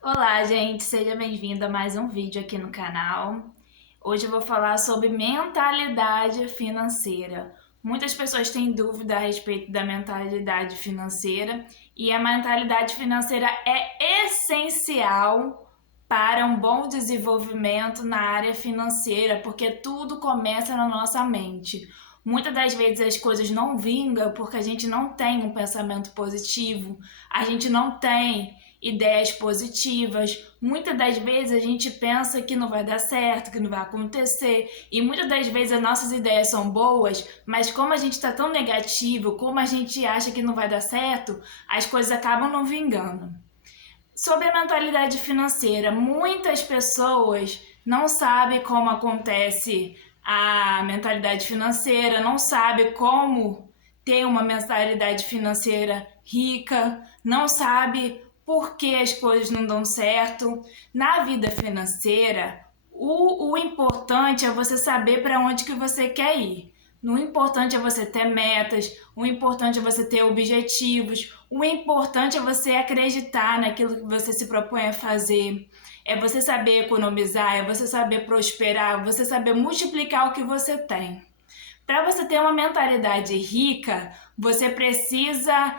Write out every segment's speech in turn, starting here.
Olá, gente, seja bem-vindo a mais um vídeo aqui no canal. Hoje eu vou falar sobre mentalidade financeira. Muitas pessoas têm dúvida a respeito da mentalidade financeira e a mentalidade financeira é essencial para um bom desenvolvimento na área financeira, porque tudo começa na nossa mente. Muitas das vezes as coisas não vingam porque a gente não tem um pensamento positivo, a gente não tem ideias positivas. Muitas das vezes a gente pensa que não vai dar certo, que não vai acontecer, e muitas das vezes as nossas ideias são boas, mas como a gente está tão negativo, como a gente acha que não vai dar certo, as coisas acabam não vingando. Sobre a mentalidade financeira, muitas pessoas não sabem como acontece a mentalidade financeira, não sabem como ter uma mentalidade financeira rica, não sabe por que as coisas não dão certo. Na vida financeira, o importante é você saber para onde que você quer ir. O importante é você ter metas, o importante é você ter objetivos, o importante é você acreditar naquilo que você se propõe a fazer, é você saber economizar, é você saber prosperar, você saber multiplicar o que você tem. Para você ter uma mentalidade rica, você precisa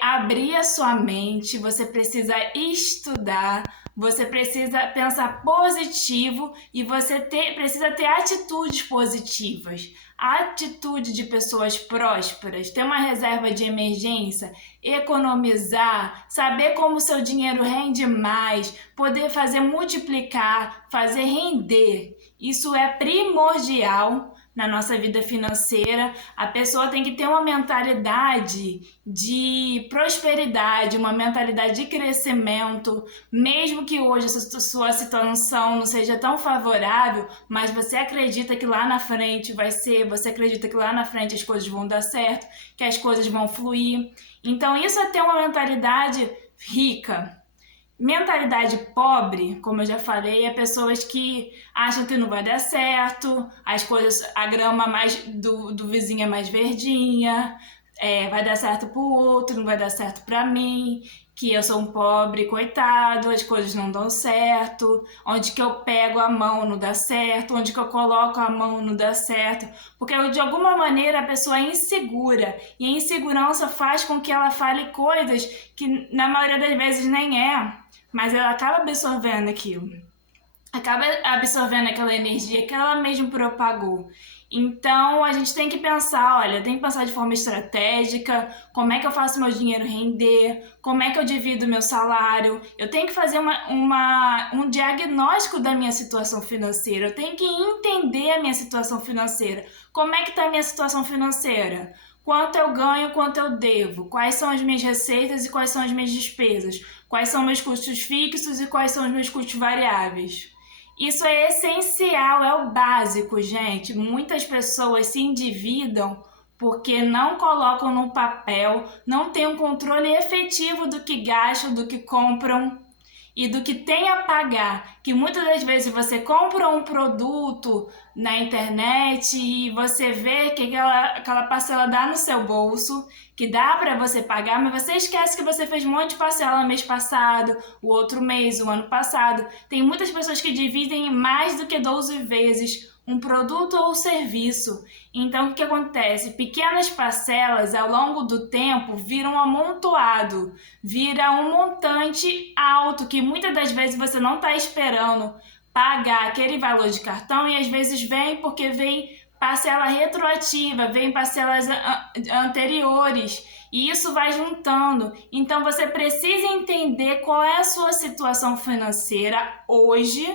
abrir a sua mente, você precisa estudar, você precisa pensar positivo e você precisa ter atitudes positivas. A atitude de pessoas prósperas, ter uma reserva de emergência, economizar, saber como o seu dinheiro rende mais, poder fazer multiplicar, fazer render. Isso é primordial na nossa vida financeira. A pessoa tem que ter uma mentalidade de prosperidade, uma mentalidade de crescimento, mesmo que hoje a sua situação não seja tão favorável, mas você acredita que lá na frente vai ser, você acredita que lá na frente as coisas vão dar certo, que as coisas vão fluir. Então isso é ter uma mentalidade rica. Mentalidade pobre, como eu já falei, é pessoas que acham que não vai dar certo, as coisas, a grama mais do vizinho é mais verdinha, vai dar certo pro outro, não vai dar certo pra mim, que eu sou um pobre, coitado, as coisas não dão certo, onde que eu pego a mão não dá certo, onde que eu coloco a mão não dá certo, porque de alguma maneira a pessoa é insegura, e a insegurança faz com que ela fale coisas que na maioria das vezes nem é, mas ela acaba absorvendo aquilo, acaba absorvendo aquela energia que ela mesmo propagou. Então a gente tem que pensar, olha, tem que pensar de forma estratégica, como é que eu faço meu dinheiro render, como é que eu divido meu salário, eu tenho que fazer um diagnóstico da minha situação financeira, eu tenho que entender a minha situação financeira. Como é que está a minha situação financeira? Quanto eu ganho, quanto eu devo, quais são as minhas receitas e quais são as minhas despesas, quais são meus custos fixos e quais são os meus custos variáveis. Isso é essencial, é o básico, gente. Muitas pessoas se endividam porque não colocam no papel, não têm um controle efetivo do que gastam, do que compram e do que tem a pagar, que muitas das vezes você compra um produto na internet e você vê que aquela parcela dá no seu bolso, que dá para você pagar, mas você esquece que você fez um monte de parcela no mês passado, o outro mês, o ano passado. Tem muitas pessoas que dividem mais do que 12 vezes um produto ou serviço. Então, o que acontece? Pequenas parcelas, ao longo do tempo, viram um amontoado, vira um montante alto, que muitas das vezes você não está esperando pagar aquele valor de cartão e às vezes vem porque vem parcela retroativa, vem parcelas anteriores e isso vai juntando. Então, você precisa entender qual é a sua situação financeira hoje,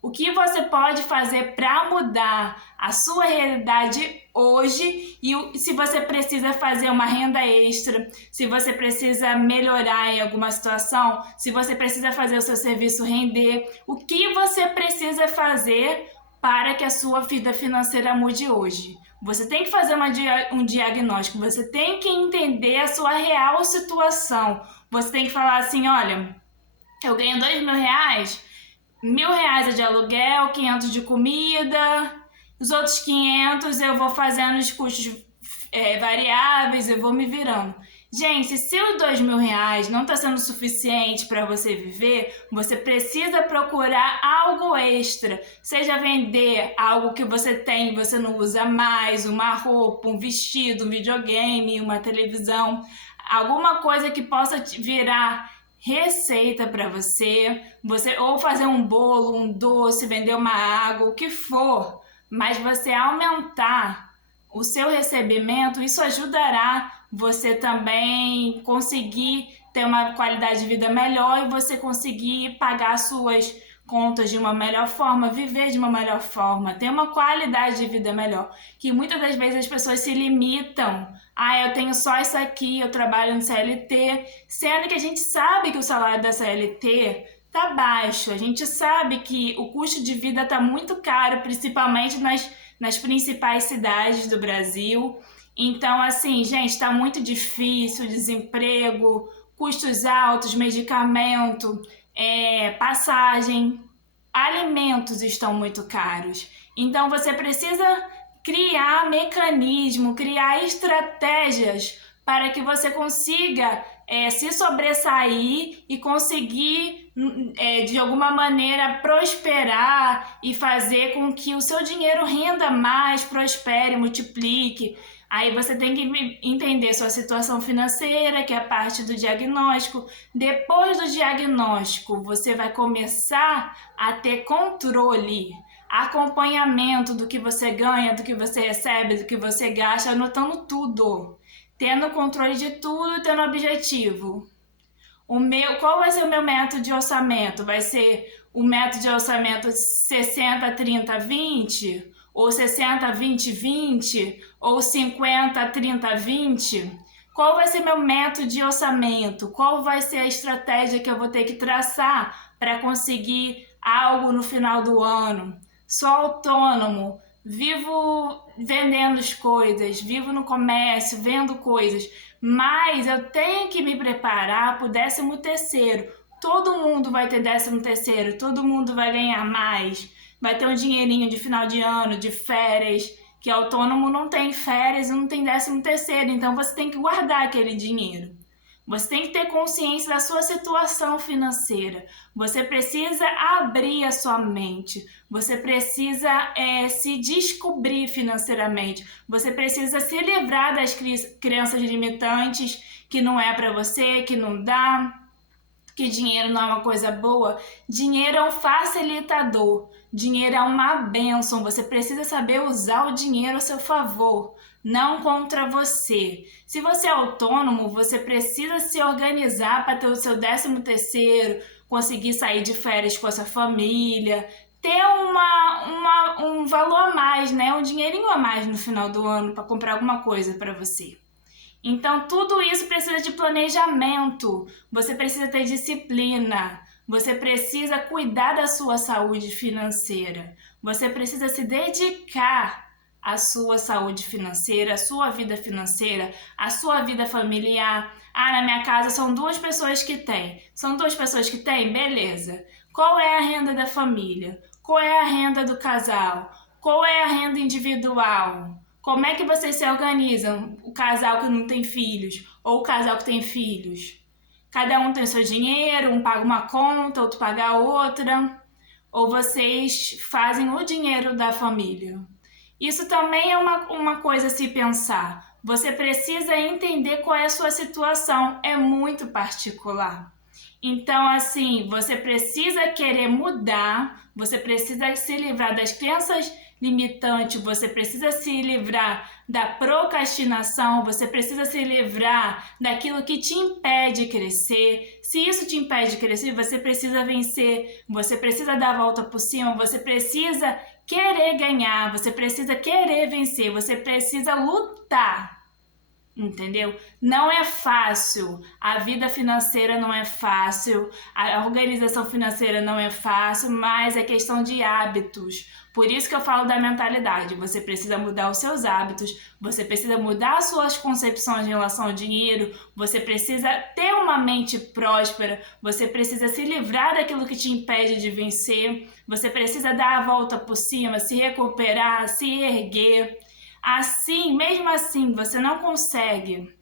o que você pode fazer para mudar a sua realidade hoje e se você precisa fazer uma renda extra, se você precisa melhorar em alguma situação, se você precisa fazer o seu serviço render, o que você precisa fazer para que a sua vida financeira mude hoje. Você tem que fazer um diagnóstico, você tem que entender a sua real situação. Você tem que falar assim, olha, eu ganho R$ 2.000, R$ 1.000 é de aluguel, 500 de comida, os outros 500 eu vou fazendo os custos variáveis, eu vou me virando. Gente, se os R$ 2.000 não está sendo suficiente para você viver, você precisa procurar algo extra. Seja vender algo que você tem e você não usa mais, uma roupa, um vestido, um videogame, uma televisão, alguma coisa que possa virar receita para você ou fazer um bolo, um doce, vender uma água, o que for, mas você aumentar o seu recebimento, isso ajudará você também conseguir ter uma qualidade de vida melhor e você conseguir pagar suas contas de uma melhor forma, viver de uma melhor forma, ter uma qualidade de vida melhor. Que muitas das vezes as pessoas se limitam. Eu tenho só isso aqui, eu trabalho no CLT, sendo que a gente sabe que o salário da CLT tá baixo. A gente sabe que o custo de vida tá muito caro, principalmente nas principais cidades do Brasil. Então, assim, gente, tá muito difícil, desemprego, custos altos, medicamento, passagem, alimentos estão muito caros. Então, você precisa criar mecanismo, criar estratégias para que você consiga se sobressair e conseguir, de alguma maneira, prosperar e fazer com que o seu dinheiro renda mais, prospere, multiplique. Aí você tem que entender sua situação financeira, que é a parte do diagnóstico. Depois do diagnóstico, você vai começar a ter controle, acompanhamento do que você ganha, do que você recebe, do que você gasta, anotando tudo. Tendo controle de tudo, tendo objetivo. Qual vai ser o meu método de orçamento? Vai ser o método de orçamento 60, 30, 20? Ou 60, 20, 20? Ou 50, 30, 20? Qual vai ser meu método de orçamento? Qual vai ser a estratégia que eu vou ter que traçar para conseguir algo no final do ano? Sou autônomo, vivo vendendo as coisas, vivo no comércio, vendo coisas, mas eu tenho que me preparar para o 13º. Todo mundo vai ter 13º, todo mundo vai ganhar mais, vai ter um dinheirinho de final de ano, de férias, que autônomo não tem férias e não tem 13º, então você tem que guardar aquele dinheiro. Você tem que ter consciência da sua situação financeira. Você precisa abrir a sua mente. Você precisa se descobrir financeiramente. Você precisa se livrar das crenças limitantes que não é para você, que não dá, que dinheiro não é uma coisa boa. Dinheiro é um facilitador. Dinheiro é uma bênção. Você precisa saber usar o dinheiro a seu favor, não contra você. Se você é autônomo, você precisa se organizar para ter o seu 13º, conseguir sair de férias com a sua família, ter um valor a mais, né? Um dinheirinho a mais no final do ano para comprar alguma coisa para você. Então, tudo isso precisa de planejamento. Você precisa ter disciplina. Você precisa cuidar da sua saúde financeira. Você precisa se dedicar à sua saúde financeira, à sua vida financeira, à sua vida familiar. Na minha casa são 2 pessoas que têm. São 2 pessoas que têm? Beleza. Qual é a renda da família? Qual é a renda do casal? Qual é a renda individual? Como é que vocês se organizam? O casal que não tem filhos ou o casal que tem filhos? Cada um tem seu dinheiro, um paga uma conta, outro paga a outra. Ou vocês fazem o dinheiro da família? Isso também é uma coisa a se pensar. Você precisa entender qual é a sua situação. É muito particular. Então, assim, você precisa querer mudar, você precisa se livrar das crenças limitantes, você precisa se livrar da procrastinação, você precisa se livrar daquilo que te impede de crescer. Se isso te impede de crescer, você precisa vencer, você precisa dar a volta por cima, você precisa querer ganhar, você precisa querer vencer, você precisa lutar. Entendeu? Não é fácil, a vida financeira não é fácil, a organização financeira não é fácil, mas é questão de hábitos. Por isso que eu falo da mentalidade. Você precisa mudar os seus hábitos, você precisa mudar as suas concepções em relação ao dinheiro, você precisa ter uma mente próspera, você precisa se livrar daquilo que te impede de vencer, você precisa dar a volta por cima, se recuperar, se erguer. Assim, mesmo assim, você não consegue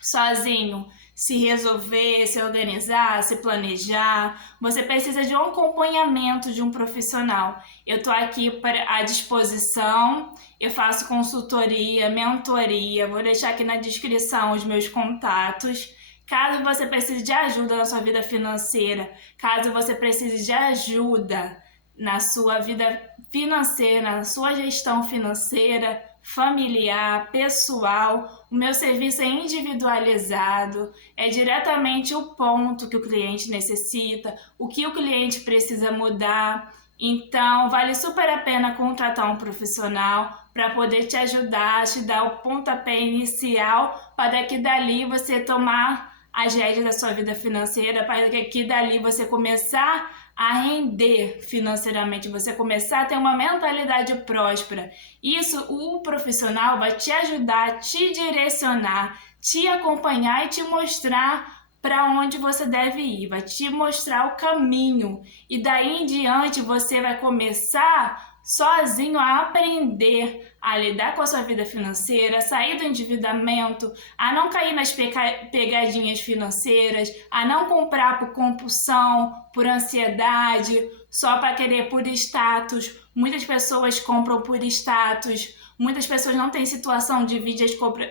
sozinho se resolver, se organizar, se planejar. Você precisa de um acompanhamento de um profissional. Eu estou aqui à disposição, eu faço consultoria, mentoria, vou deixar aqui na descrição os meus contatos. Caso você precise de ajuda na sua vida financeira, caso você precise de ajuda na sua vida financeira, na sua gestão financeira, familiar, pessoal, o meu serviço é individualizado, é diretamente o ponto que o cliente necessita, o que o cliente precisa mudar. Então, vale super a pena contratar um profissional para poder te ajudar, te dar o pontapé inicial para que dali você tomar as rédeas da sua vida financeira, para que dali você começar a render financeiramente, você começar a ter uma mentalidade próspera. Isso, o profissional vai te ajudar, te direcionar, te acompanhar e te mostrar para onde você deve ir, vai te mostrar o caminho. E daí em diante você vai começar sozinho a aprender a lidar com a sua vida financeira, a sair do endividamento, a não cair nas pegadinhas financeiras, a não comprar por compulsão, por ansiedade, só para querer por status. Muitas pessoas compram por status, muitas pessoas não têm situação, dividem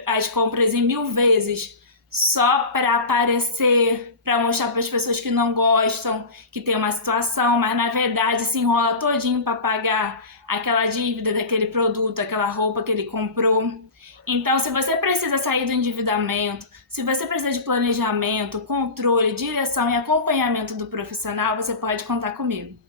as compras em 1000 vezes só para aparecer, para mostrar para as pessoas que não gostam, que tem uma situação, mas na verdade se enrola todinho para pagar aquela dívida daquele produto, aquela roupa que ele comprou. Então, se você precisa sair do endividamento, se você precisa de planejamento, controle, direção e acompanhamento do profissional, você pode contar comigo.